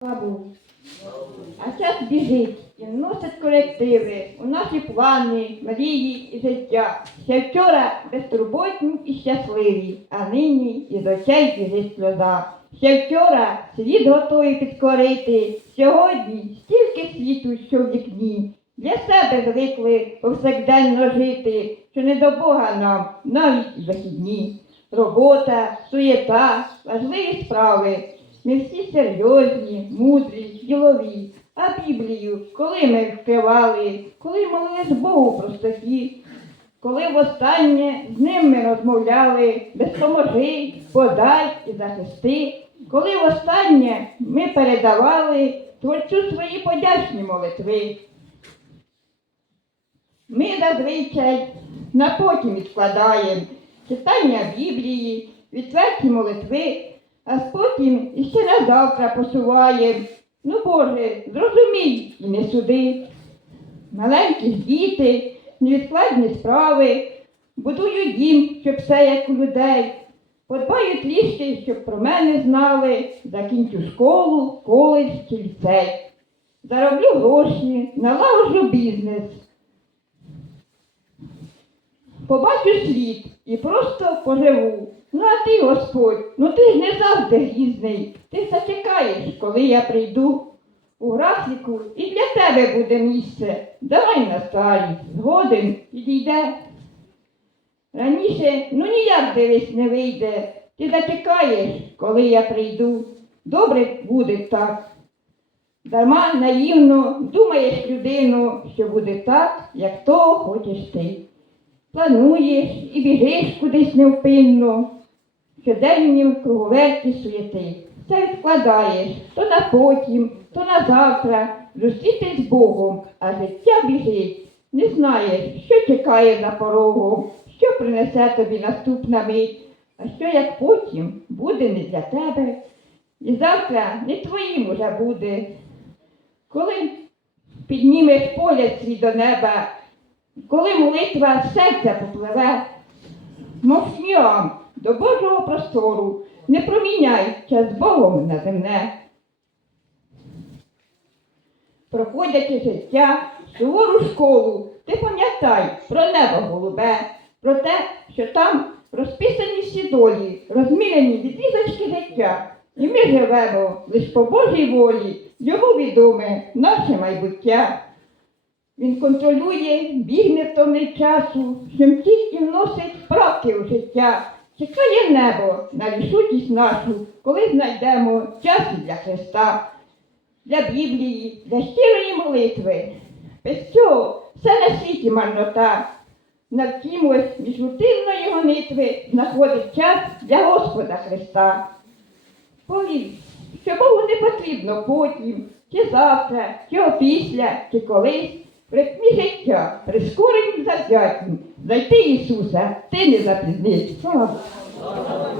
Бабу. А час біжить і вносить корективи у наші плани, мрії і життя. Ще вчора безтурботні і щасливі, а нині із очей біжить сльоза. Ще вчора світ готовий підкорити, сьогодні стільки світу, що в вікні. Для себе звикли повсякденно жити, що не до Бога нам навіть і вихідні. Робота, суєта, важливі справи. Ми всі серйозні, мудрі, ділові. А Біблію, коли ми відкривали, коли молились Богу в простоті, коли востаннє з ним ми розмовляли, безпоможи, подай і захисти, коли востаннє ми передавали Творцю свої подячні молитви. Ми зазвичай на потім відкладаємо читання Біблії, відверті молитви, а потім іще на завтра посуваємо. Ну, Боже, зрозумій і не суди. Маленькі діти, невідкладні справи, будують дім, щоб все як у людей. Подбають ліжки, щоб про мене знали, закінчу школу, коледж чи ліцей. Зароблю гроші, налагоджу бізнес. Побачу світ і просто поживу. Ну а ти, Господь, ну ти ж не завжди грізний. Ти зачекаєш, коли я прийду у графіку, і для тебе буде місце. Давай на старість, згоден підійде. Раніше ну ніяк дивись не вийде. Ти зачекаєш, коли я прийду. Добре буде так. Дарма наївно думаєш людину, що буде так, як того хочеш ти. Плануєш і біжиш кудись невпинно, щоденні круговерті суєти. Все відкладаєш то на потім, то на завтра, зустрітись з Богом, а життя біжить. Не знаєш, що чекає за порогом, що принесе тобі наступна мить, а що як потім буде не для тебе. І завтра не твоїм уже буде. Коли піднімеш погляд свій до неба, коли молитва серця попливе, мов сміам до Божого простору, не проміняй час Богом на земне. Проходячи життя, сувору школу, ти пам'ятай про небо голубе, про те, що там розписані всі долі, розміряні відрізочки життя. І ми живемо лише по Божій волі, йому відоме наше майбуття. Він контролює біг невтомний часу, чим тільки вносить правки у життя. Чекає небо на рішучість нашу, коли знайдемо час для Христа, для Біблії, для щирої молитви. Без цього все на світі марнота. Навтімось між рутинної гонитви знаходить час для Господа Христа. Повір, що Богу не потрібно потім, чи завтра, чи опісля, чи колись. Ритмі життя, прискореним завзяттям, знайти Ісуса, ти не запізнись.